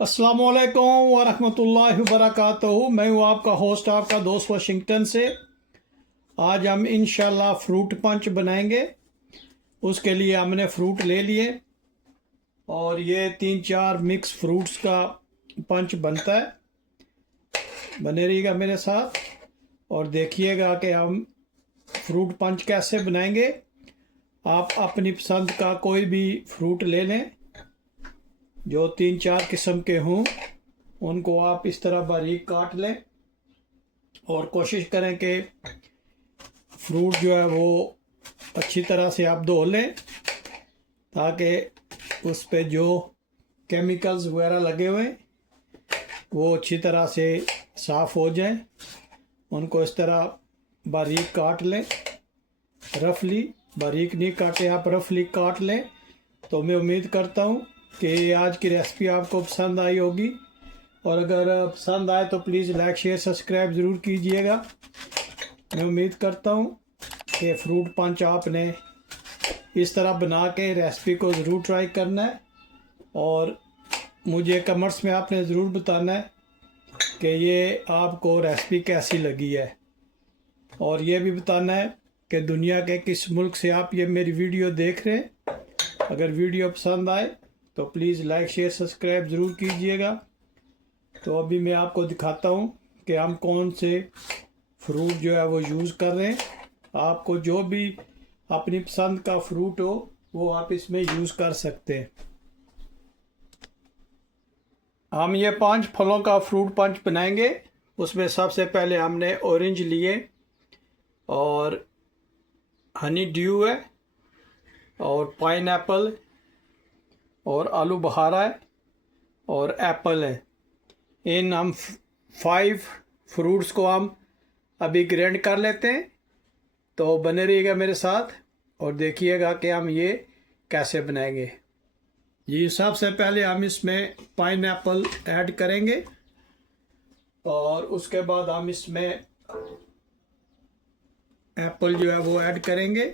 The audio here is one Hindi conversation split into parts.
अस्सलामुअलैकुम वरहमतुल्लाहि वबरकातुहू। मैं हूँ आपका होस्ट, आपका दोस्त वाशिंगटन से। आज हम इंशाल्लाह फ्रूट पंच बनाएंगे। उसके लिए हमने फ्रूट ले लिए और ये 3-4 मिक्स फ्रूट्स का पंच बनता है। बने रहिएगा मेरे साथ और देखिएगा कि हम फ्रूट पंच कैसे बनाएंगे। आप अपनी पसंद का कोई भी फ्रूट ले लें, जो 3-4 किस्म के हों उनको आप इस तरह बारीक काट लें और कोशिश करें कि फ्रूट जो है वो अच्छी तरह से आप धो लें, ताकि उस पे जो केमिकल्स वगैरह लगे हुए वो अच्छी तरह से साफ़ हो जाएं। उनको इस तरह बारीक काट लें, रफली। बारीक नहीं काटे, आप रफली काट लें। तो मैं उम्मीद करता हूँ कि आज की रेसिपी आपको पसंद आई होगी, और अगर पसंद आए तो प्लीज़ लाइक शेयर सब्सक्राइब ज़रूर कीजिएगा। मैं उम्मीद करता हूँ कि फ्रूट पंच आपने इस तरह बना के रेसिपी को ज़रूर ट्राई करना है, और मुझे कमेंट्स में आपने ज़रूर बताना है कि ये आपको रेसिपी कैसी लगी है, और ये भी बताना है कि दुनिया के किस मुल्क से आप ये मेरी वीडियो देख रहे हैं। अगर वीडियो पसंद आए तो प्लीज़ लाइक शेयर सब्सक्राइब ज़रूर कीजिएगा। तो अभी मैं आपको दिखाता हूँ कि हम कौन से फ्रूट जो है वो यूज़ कर रहे हैं। आपको जो भी अपनी पसंद का फ्रूट हो वो आप इसमें यूज़ कर सकते हैं। हम ये 5 फलों का फ्रूट पंच बनाएंगे। उसमें सबसे पहले हमने ऑरेंज लिए, और हनी ड्यू है, और पाइनएप्पल, और आलू बहारा है, और एप्पल है। इन हम 5 फ्रूट्स को हम अभी ग्राइंड कर लेते हैं। तो बने रहिएगा मेरे साथ और देखिएगा कि हम ये कैसे बनाएंगे। जी, सबसे पहले हम इसमें पाइनएप्पल ऐड करेंगे, और उसके बाद हम इसमें एप्पल जो है वो ऐड करेंगे,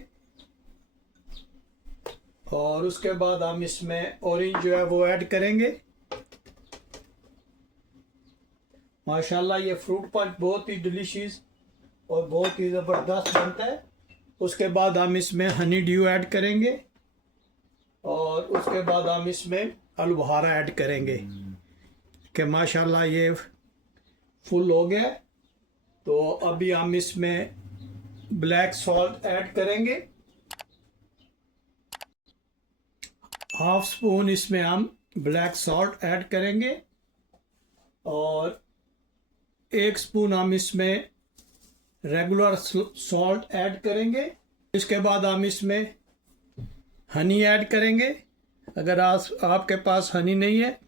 और उसके बाद हम इसमें ऑरेंज जो है वो ऐड करेंगे। माशाल्लाह ये फ्रूट पंच बहुत ही डिलीशियस और बहुत ही ज़बरदस्त बनता है। उसके बाद हम इसमें हनी ड्यू ऐड करेंगे, और उसके बाद हम इसमें आलू बहारा ऐड करेंगे कि माशाल्लाह ये फुल हो गया। तो अभी हम इसमें ब्लैक सॉल्ट ऐड करेंगे। हाफ स्पून इसमें हम ब्लैक सॉल्ट ऐड करेंगे, और 1 स्पून हम इसमें रेगुलर सॉल्ट ऐड करेंगे। इसके बाद हम इसमें हनी ऐड करेंगे। अगर आपके पास हनी नहीं है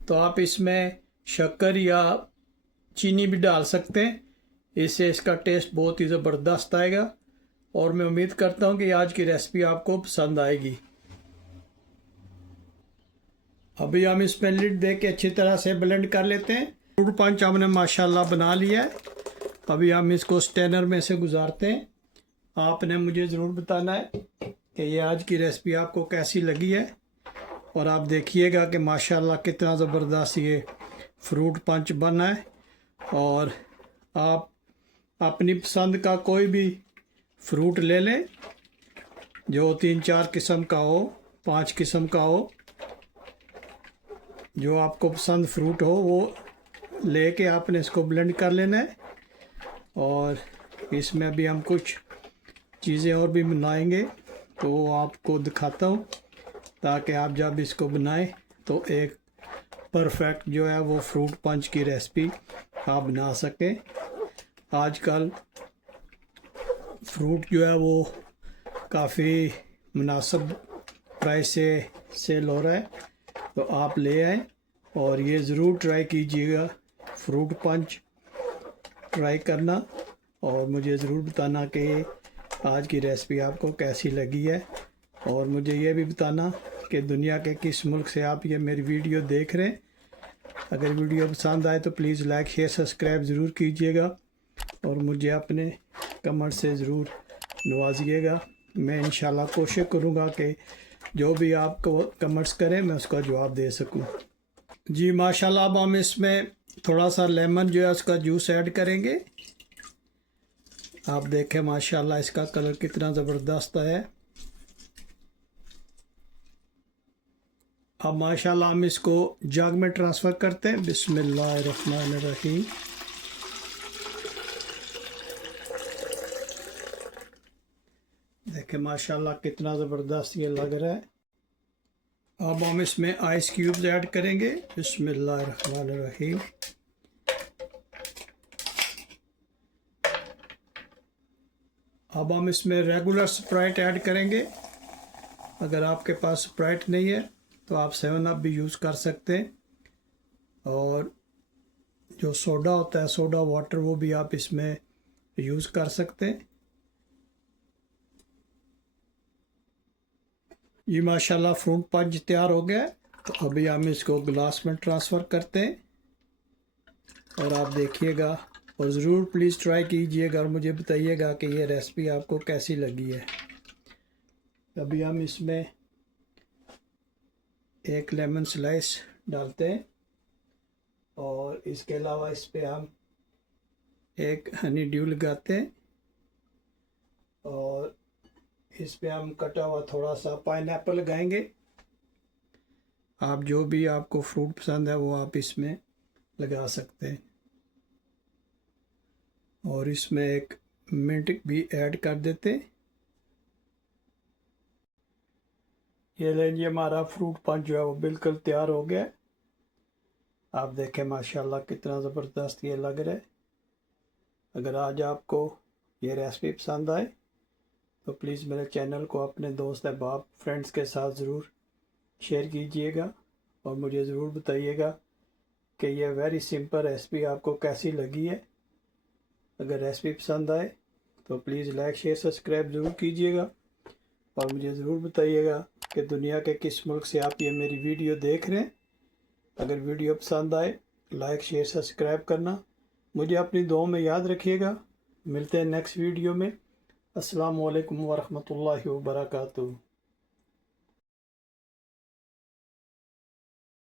तो आप इसमें शक्कर या चीनी भी डाल सकते हैं। इससे इसका टेस्ट बहुत ही ज़बरदस्त आएगा, और मैं उम्मीद करता हूँ कि आज की रेसिपी आपको पसंद आएगी। अभी हम इसमें लिड दे के अच्छी तरह से ब्लेंड कर लेते हैं। फ्रूट पंच हमने माशाल्लाह बना लिया है। अभी हम इसको स्टेनर में से गुजारते हैं। आपने मुझे ज़रूर बताना है कि ये आज की रेसिपी आपको कैसी लगी है, और आप देखिएगा कि माशाल्लाह कितना ज़बरदस्त ये फ्रूट पंच बना है। और आप अपनी पसंद का कोई भी फ्रूट ले लें, जो 3-4 किस्म का हो, 5 किस्म का हो, जो आपको पसंद फ्रूट हो वो लेके आपने इसको ब्लेंड कर लेना है। और इसमें अभी हम कुछ चीज़ें और भी बनाएंगे, तो आपको दिखाता हूँ, ताकि आप जब इसको बनाएं तो एक परफेक्ट जो है वो फ्रूट पंच की रेसिपी आप बना सकें। आजकल फ्रूट जो है वो काफ़ी मुनासिब प्राइस से सेल हो रहा है, तो आप ले आएँ और ये ज़रूर ट्राई कीजिएगा। फ्रूट पंच ट्राई करना, और मुझे ज़रूर बताना कि आज की रेसिपी आपको कैसी लगी है, और मुझे ये भी बताना कि दुनिया के किस मुल्क से आप ये मेरी वीडियो देख रहे हैं। अगर वीडियो पसंद आए तो प्लीज़ लाइक शेयर सब्सक्राइब ज़रूर कीजिएगा, और मुझे अपने कमेंट से ज़रूर नवाजिएगा। मैं इंशाल्लाह कोशिश करूँगा कि जो भी आपको कमेंट्स करें मैं उसका जवाब दे सकूँ। जी माशाल्लाह। अब हम इसमें थोड़ा सा लेमन जो है उसका जूस ऐड करेंगे। आप देखें माशाल्लाह इसका कलर कितना ज़बरदस्त है। अब माशाल्लाह हम इसको जग में ट्रांसफ़र करते हैं। बिस्मिल्लाहिर्रहमानिर्रहीम। देखें माशाल्लाह कितना ज़बरदस्त ये लग रहा है। अब हम इसमें आइस क्यूब्स ऐड करेंगे। बिस्मिल्लाहिर्रहमानिर्रहीम। अब हम इसमें रेगुलर स्प्राइट ऐड करेंगे। अगर आपके पास स्प्राइट नहीं है तो आप 7 अप भी यूज़ कर सकते हैं। और जो सोडा होता है, सोडा वाटर, वो भी आप इसमें यूज़ कर सकते हैं। ये माशाल्लाह फ्रूट पंच तैयार हो गया है। तो अभी हम इसको गिलास में ट्रांसफ़र करते हैं। और आप देखिएगा और ज़रूर प्लीज़ ट्राई कीजिएगा और मुझे बताइएगा कि ये रेसिपी आपको कैसी लगी है। अभी हम इसमें एक लेमन स्लाइस डालते हैं और इसके अलावा इस पर हम एक हनी ड्यू लगाते हैं और इस पे हम कटा हुआ थोड़ा सा पाइनएप्पल लगाएंगे। आप जो भी आपको फ्रूट पसंद है वो आप इसमें लगा सकते हैं। और इसमें एक मिंट भी ऐड कर देते। ये लीजिए हमारा फ्रूट पंच जो है वो बिल्कुल तैयार हो गया। आप देखें माशाल्लाह कितना ज़बरदस्त ये लग रहा है। अगर आज आपको ये रेसिपी पसंद आए तो प्लीज़ मेरे चैनल को अपने दोस्त अहबाब फ्रेंड्स के साथ ज़रूर शेयर कीजिएगा और मुझे ज़रूर बताइएगा कि ये वेरी सिंपल रेसिपी आपको कैसी लगी है। अगर रेसिपी पसंद आए तो प्लीज़ लाइक शेयर सब्सक्राइब ज़रूर कीजिएगा और मुझे ज़रूर बताइएगा कि दुनिया के किस मुल्क से आप ये मेरी वीडियो देख रहे हैं। अगर वीडियो पसंद आए लाइक शेयर सब्सक्राइब करना मुझे अपनी दुआ में याद रखिएगा। मिलते हैं नेक्स्ट वीडियो में। अस्सलामु अलैकुम वरहमतुल्लाहि वबरकातुहू।